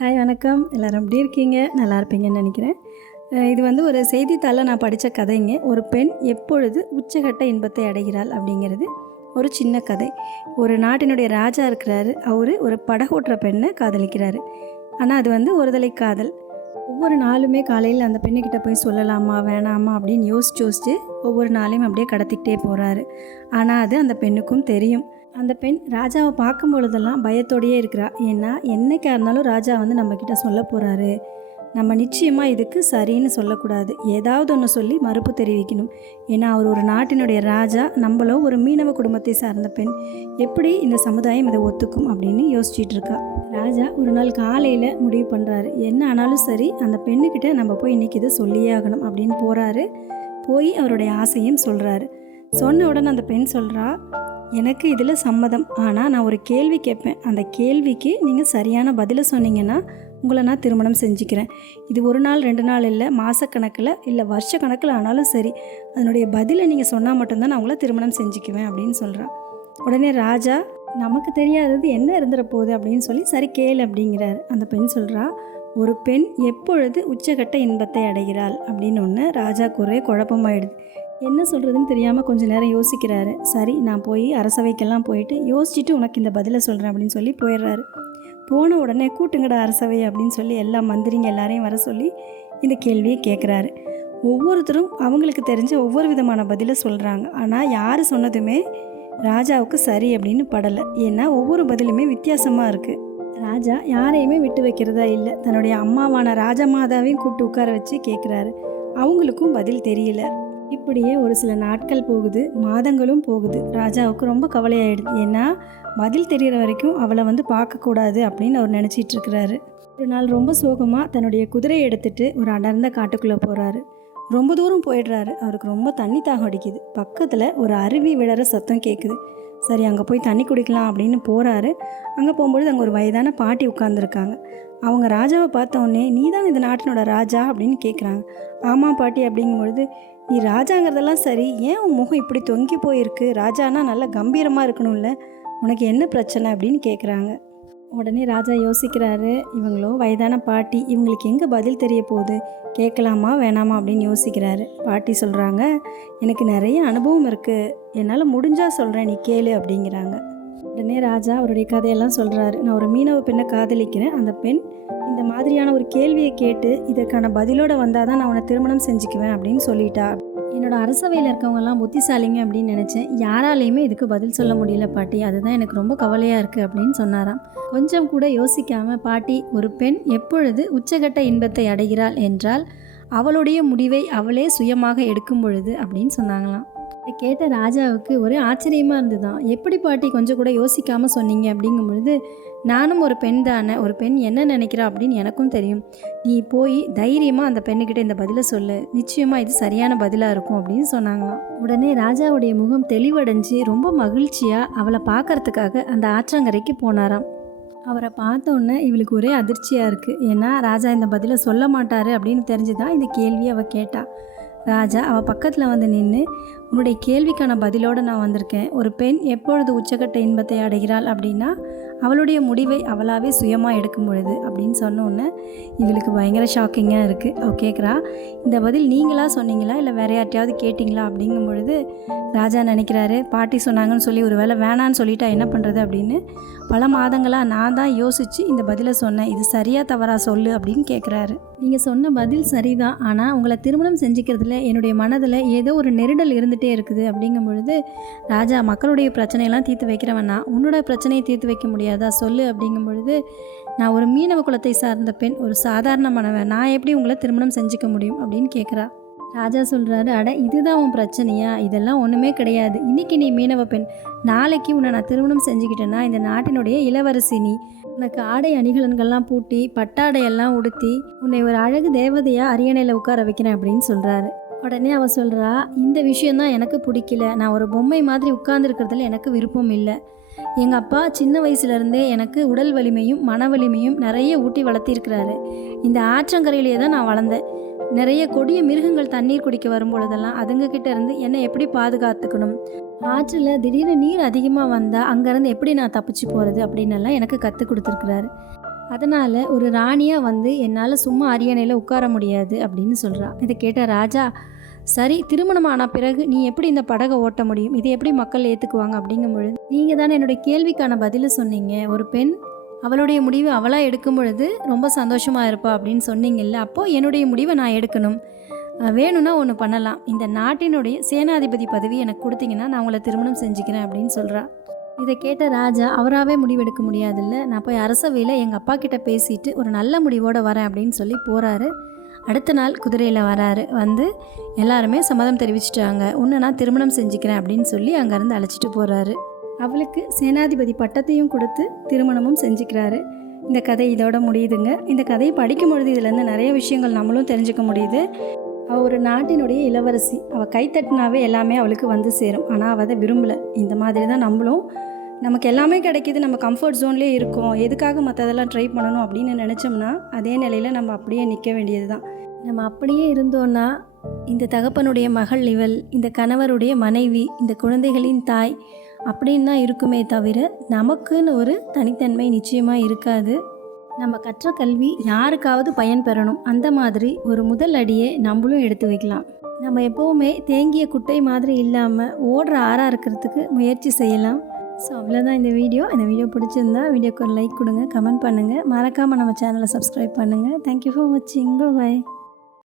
Hi வணக்கம். எல்லோரும் எப்படி இருக்கீங்க? நல்லா இருப்பீங்கன்னு நினைக்கிறேன். இது ஒரு செய்தித்தாளில் நான் படித்த கதைங்க. ஒரு பெண் எப்பொழுது உச்சகட்ட இன்பத்தை அடைகிறாள் அப்படிங்கிறது ஒரு சின்ன கதை. ஒரு நாட்டினுடைய ராஜா இருக்கிறாரு. அவர் ஒரு படகோட்டுற பெண்ணை காதலிக்கிறாரு. ஆனால் அது ஒருதலை காதல். ஒவ்வொரு நாளுமே காலையில் அந்த பெண்ணுக்கிட்ட போய் சொல்லலாமா வேணாமா அப்படின்னு யோசிச்சு ஒவ்வொரு நாளையும் அப்படியே கடத்திக்கிட்டே போகிறாரு. ஆனால் அது அந்த பெண்ணுக்கும் தெரியும். அந்த பெண் ராஜாவை பார்க்கும் பொழுதெல்லாம் பயத்தோடையே இருக்கிறா. ஏன்னா என்னைக்கா இருந்தாலும் ராஜா நம்மக்கிட்ட சொல்ல போகிறாரு, நம்ம நிச்சயமாக இதுக்கு சரின்னு சொல்லக்கூடாது, ஏதாவது ஒன்று சொல்லி மறுப்பு தெரிவிக்கணும். ஏன்னா அவர் ஒரு நாட்டினுடைய ராஜா, நம்மளோ ஒரு மீனவ குடும்பத்தை சார்ந்த பெண், எப்படி இந்த சமுதாயம் இதை ஒத்துக்கும் அப்படின்னு யோசிச்சுட்டு இருக்கா. ராஜா ஒரு நாள் காலையில் முடிவு பண்ணுறாரு, என்ன ஆனாலும் சரி அந்த பெண்ணுக்கிட்ட நம்ம போய் இன்றைக்கி இதை சொல்லியே ஆகணும் அப்படின்னு போகிறாரு. போய் அவருடைய ஆசையும் சொல்கிறாரு. சொன்ன உடனே அந்த பெண் சொல்கிறா, எனக்கு இதில் சம்மதம், ஆனால் நான் ஒரு கேள்வி கேட்பேன். அந்த கேள்விக்கு நீங்கள் சரியான பதிலை சொன்னீங்கன்னா உங்களை நான் திருமணம் செஞ்சுக்கிறேன். இது ஒரு நாள் 2 நாள் இல்லை, மாதக்கணக்கில் இல்லை வருஷ கணக்கில் ஆனாலும் சரி, அதனுடைய பதிலை நீங்கள் சொன்னால் மட்டும்தான் நான் உங்களை திருமணம் செஞ்சுக்குவேன் அப்படின்னு சொல்கிறான். உடனே ராஜா, நமக்கு தெரியாதது என்ன இருந்துட போகுது அப்படின்னு சொல்லி சரி கேளு அப்படிங்கிறார். அந்த பெண் சொல்கிறா, ஒரு பெண் எப்பொழுது உச்சகட்ட இன்பத்தை அடைகிறாள் அப்படின்னு ஒன்று ராஜாவுக்கு ஒரே குழப்பமாயிடுது. என்ன சொல்கிறதுன்னு தெரியாமல் கொஞ்சம் நேரம் யோசிக்கிறாரு. சரி, நான் போய் அரசவைக்கெல்லாம் போயிட்டு யோசிச்சுட்டு உனக்கு இந்த பதிலை சொல்கிறேன் அப்படின்னு சொல்லி போயிடுறாரு. போன உடனே கூட்டுங்கடா அரசவை அப்படின்னு சொல்லி எல்லா மந்திரிங்க எல்லாரையும் வர சொல்லி இந்த கேள்வியை கேட்குறாரு. ஒவ்வொருத்தரும் அவங்களுக்கு தெரிஞ்ச ஒவ்வொரு விதமான பதிலை சொல்கிறாங்க. ஆனால் யார் சொன்னதுமே ராஜாவுக்கு சரி அப்படின்னு படலை. ஏன்னா ஒவ்வொரு பதிலுமே வித்தியாசமாக இருக்குது. ராஜா யாரையுமே விட்டு வைக்கிறதா இல்லை. தன்னுடைய அம்மாவான ராஜமாதாவையும் கூப்பிட்டு உட்கார வச்சு கேட்குறாரு. அவங்களுக்கும் பதில் தெரியல. இப்படியே ஒரு சில நாட்கள் போகுது, மாதங்களும் போகுது. ராஜாவுக்கு ரொம்ப கவலையாயிடுது. ஏன்னா பதில் தெரிகிற வரைக்கும் அவளை பார்க்கக்கூடாது அப்படின்னு அவர் நினச்சிட்டு இருக்கிறாரு. ஒரு நாள் ரொம்ப சோகமாக தன்னுடைய குதிரையை எடுத்துகிட்டு ஒரு அடர்ந்த காட்டுக்குள்ளே போகிறாரு. ரொம்ப தூரம் போயிடுறாரு. அவருக்கு ரொம்ப தண்ணி தாகம் அடிக்குது. பக்கத்தில் ஒரு அருவி விழற சத்தம் கேட்குது. சரி, அங்கே போய் தண்ணி குடிக்கலாம் அப்படின்னு போகிறாரு. அங்கே போகும்பொழுது அங்கே ஒரு வயதான பாட்டி உட்காந்துருக்காங்க. அவங்க ராஜாவை பார்த்த உடனே, நீ தான் இந்த நாட்டினோட ராஜா அப்படின்னு கேட்குறாங்க. ஆமாம் பாட்டி அப்படிங்கும்பொழுது, நீ ராஜாங்கிறதெல்லாம் சரி, ஏன் உன் முகம் இப்படி தொங்கி போயிருக்கு? ராஜானா நல்லா கம்பீரமாக இருக்கணும்ல, உனக்கு என்ன பிரச்சனை அப்படின்னு கேட்குறாங்க. உடனே ராஜா யோசிக்கிறாரு, இவங்களோ வயதான பாட்டி, இவங்களுக்கு எங்கே பதில் தெரிய போகுது, கேட்கலாமா வேணாமா அப்படின்னு யோசிக்கிறாரு. பாட்டி சொல்கிறாங்க, எனக்கு நிறைய அனுபவம் இருக்குது, என்னால் முடிஞ்சால் சொல்கிறேன், நீ கேளு அப்படிங்கிறாங்க. உடனே ராஜா அவருடைய கதையெல்லாம் சொல்கிறாரு. நான் ஒரு மீனவ பெண்ணை காதலிக்கிறேன். அந்த பெண் இந்த மாதிரியான ஒரு கேள்வியை கேட்டு இதற்கான பதிலோடு வந்தால் தான் நான் உன்னை திருமணம் செஞ்சுக்குவேன் அப்படின்னு சொல்லிட்டா. என்னோடய அரசவையில் இருக்கவங்கெல்லாம் புத்திசாலிங்க அப்படின்னு நினச்சேன். யாராலையுமே இதுக்கு பதில் சொல்ல முடியல பாட்டி, அதுதான் எனக்கு ரொம்ப கவலையாக இருக்குது அப்படின்னு சொன்னாராம். கொஞ்சம் கூட யோசிக்காமல் பாட்டி, ஒரு பெண் எப்பொழுது உச்சகட்ட இன்பத்தை அடைகிறாள் என்றால் அவளுடைய முடிவை அவளே சுயமாக எடுக்கும் பொழுது அப்படின்னு சொன்னாங்களாம். இதை கேட்ட ராஜாவுக்கு ஒரே ஆச்சரியமாக இருந்துதான். எப்படி பாட்டி கொஞ்சம் கூட யோசிக்காமல் சொன்னீங்க அப்படிங்கும் பொழுது, நானும் ஒரு பெண் தானே, ஒரு பெண் என்ன நினைக்கிறா அப்படின்னு எனக்கும் தெரியும். நீ போய் தைரியமாக அந்த பெண்ணுக்கிட்ட இந்த பதிலை சொல்லு, நிச்சயமாக இது சரியான பதிலாக இருக்கும் அப்படின்னு சொன்னாங்களாம். உடனே ராஜாவுடைய முகம் தெளிவடைஞ்சு ரொம்ப மகிழ்ச்சியாக அவளை பார்க்கறதுக்காக அந்த ஆற்றங்கரைக்கு போனாராம். அவரை பார்த்தோன்னே இவளுக்கு ஒரே அதிர்ச்சியாக இருக்குது. ஏன்னா ராஜா இந்த பதிலை சொல்ல மாட்டார் அப்படின்னு தெரிஞ்சுதான் இந்த கேள்வியை அவள் கேட்டா. ராஜா அவள் பக்கத்தில் நின்று, உன்னுடைய கேள்விக்கான பதிலோடு நான் வந்திருக்கேன். ஒரு பெண் எப்பொழுது உச்சகட்ட இன்பத்தை அடைகிறாள் அப்படின்னா அவளுடைய முடிவை அவளாவே சுயமாக எடுக்கும் பொழுது அப்படின்னு சொன்னோன்னே இவளுக்கு பயங்கர ஷாக்கிங்காக இருக்குது. அவள் கேட்குறா, இந்த பதில் நீங்களாக சொன்னீங்களா இல்லை வேற யார்ட்டையாவது கேட்டிங்களா அப்படிங்கும் பொழுது ராஜா நினைக்கிறாரு, பாட்டி சொன்னாங்கன்னு சொல்லி ஒரு வேளை வேணான்னு சொல்லிட்டா என்ன பண்ணுறது அப்படின்னு பல மாதங்களாக நான் தான் யோசித்து இந்த பதிலை சொன்னேன், இது சரியாக தவறா சொல்லு அப்படின்னு கேட்குறாரு. நீங்கள் சொன்ன பதில் சரிதான், ஆனால் உங்களை திருமணம் செஞ்சுக்கிறதுல என்னுடைய மனதில் ஏதோ ஒரு நெருடல் இருந்துகிட்டே இருக்குது அப்படிங்கும் பொழுது, ராஜா, மக்களுடைய பிரச்சனையெல்லாம் தீர்த்து வைக்கிறவனா, உன்னோட பிரச்சனையை தீர்த்து வைக்க முடியாதா சொல்லு அப்படிங்கும் பொழுது, நான் ஒரு மீனவ குலத்தை சார்ந்த பெண், ஒரு சாதாரணமானவன், நான் எப்படி உங்களை திருமணம் செஞ்சுக்க முடியும் அப்படின்னு கேட்குறா. ராஜா சொல்கிறாரு, அட இதுதான் உன் பிரச்சனையா? இதெல்லாம் ஒன்றுமே கிடையாது. இன்றைக்கி நீ மீனவ பெண், நாளைக்கு உன்னை நான் திருமணம் செஞ்சுக்கிட்டேன்னா இந்த நாட்டினுடைய இளவரசி நீ. உனக்கு ஆடை அணிகலன்கள்லாம் பூட்டி பட்டாடையெல்லாம் உடுத்தி உன்னை ஒரு அழகு தேவதையாக அரியணையில் உட்கார வைக்கிறேன் அப்படின்னு சொல்கிறாரு. உடனே அவள் சொல்கிறா, இந்த விஷயந்தான் எனக்கு பிடிக்கல, நான் ஒரு பொம்மை மாதிரி உட்கார்ந்துருக்கிறதுல எனக்கு விருப்பம் இல்லை. எங்கள் அப்பா சின்ன வயசுலேருந்தே எனக்கு உடல் வலிமையும் மன வலிமையும் நிறைய ஊட்டி வளர்த்திருக்கிறாரு. இந்த ஆற்றங்கரையிலேயே தான் நான் வளர்ந்தேன். நிறைய கொடிய மிருகங்கள் தண்ணீர் குடிக்க வரும்பொழுதெல்லாம் அதுங்கக்கிட்ட இருந்து என்னை எப்படி பாதுகாத்துக்கணும், ஆற்றில் திடீர்னு நீர் அதிகமாக வந்தால் அங்கேருந்து எப்படி நான் தப்பிச்சு போகிறது அப்படின்னு எல்லாம் எனக்கு கற்றுக் கொடுத்துருக்குறாரு. அதனால் ஒரு ராணியாக வந்து என்னால் சும்மா அரியணையில் உட்கார முடியாது அப்படின்னு சொல்கிறா. இதை கேட்ட ராஜா, சரி திருமணம் ஆன பிறகு நீ எப்படி இந்த படகை ஓட்ட முடியும், இதை எப்படி மக்கள் ஏற்றுக்குவாங்க அப்படிங்கும் பொழுது, நீங்கள் தானே என்னுடைய கேள்விக்கான பதில் சொன்னீங்க, ஒரு பெண் அவளுடைய முடிவு அவளாக எடுக்கும் பொழுது ரொம்ப சந்தோஷமாக இருப்பா அப்படின்னு சொன்னீங்கல்ல, அப்போது என்னுடைய முடிவை நான் எடுக்கணும். வேணும்னா ஒன்று பண்ணலாம், இந்த நாட்டினுடைய சேனாதிபதி பதவி எனக்கு கொடுத்தீங்கன்னா நான் உங்களை திருமணம் செஞ்சுக்கிறேன் அப்படின்னு சொல்கிறா. இதை கேட்ட ராஜா, அவராகவே முடிவெடுக்க முடியாதுல்ல, நான் போய் அரசவையில் எங்கள் அப்பா கிட்ட பேசிட்டு ஒரு நல்ல முடிவோடு வரேன் அப்படின்னு சொல்லி போகிறாரு. அடுத்த நாள் குதிரையில் வராரு. வந்து எல்லாருமே சம்மதம் தெரிவிச்சிட்டாங்க, உன்னை நான் திருமணம் செஞ்சுக்கிறேன் அப்படின்னு சொல்லி அங்கேருந்து அழைச்சிட்டு போகிறாரு. அவளுக்கு சேனாதிபதி பட்டத்தையும் கொடுத்து திருமணமும் செஞ்சுக்கிறாரு. இந்த கதை இதோட முடியுதுங்க. இந்த கதையை படிக்கும் பொழுது இதுலேருந்து நிறைய விஷயங்கள் நம்மளும் தெரிஞ்சுக்க முடியுது. அவள் ஒரு நாட்டினுடைய இளவரசி, அவள் கைத்தட்டினாவே எல்லாமே அவளுக்கு வந்து சேரும். ஆனால் அவள் அதை விரும்பலை. இந்த மாதிரி தான் நம்மளும், நமக்கு எல்லாமே கிடைக்கிது, நம்ம கம்ஃபர்ட் ஜோன்லேயே இருக்கோம், எதுக்காக மற்றதெல்லாம் ட்ரை பண்ணணும் அப்படின்னு நினச்சோம்னா அதே நிலையில் நம்ம அப்படியே நிற்க வேண்டியது தான். நம்ம அப்படியே இருந்தோன்னா இந்த தகப்பனுடைய மகள் இவள், இந்த கணவருடைய மனைவி, இந்த குழந்தைகளின் தாய் அப்படின்னு தான் இருக்குமே தவிர நமக்குன்னு ஒரு தனித்தன்மை நிச்சயமாக இருக்காது. நம்ம கற்ற கல்வி யாருக்காவது பயன் பெறணும், அந்த மாதிரி ஒரு முதல் அடியை நம்மளும் எடுத்து வைக்கலாம். நம்ம எப்போவுமே தேங்கிய குட்டை மாதிரி இல்லாமல் ஓடுற ஆறாக இருக்கிறதுக்கு முயற்சி செய்யலாம். ஸோ அவ்வளோதான் இந்த வீடியோ. இந்த வீடியோ பிடிச்சிருந்தா வீடியோக்கு ஒரு லைக் கொடுங்க, கமெண்ட் பண்ணுங்கள், மறக்காமல் நம்ம சேனலை சப்ஸ்கிரைப் பண்ணுங்கள். தேங்க்யூ ஃபார் வாட்சிங். பாய்.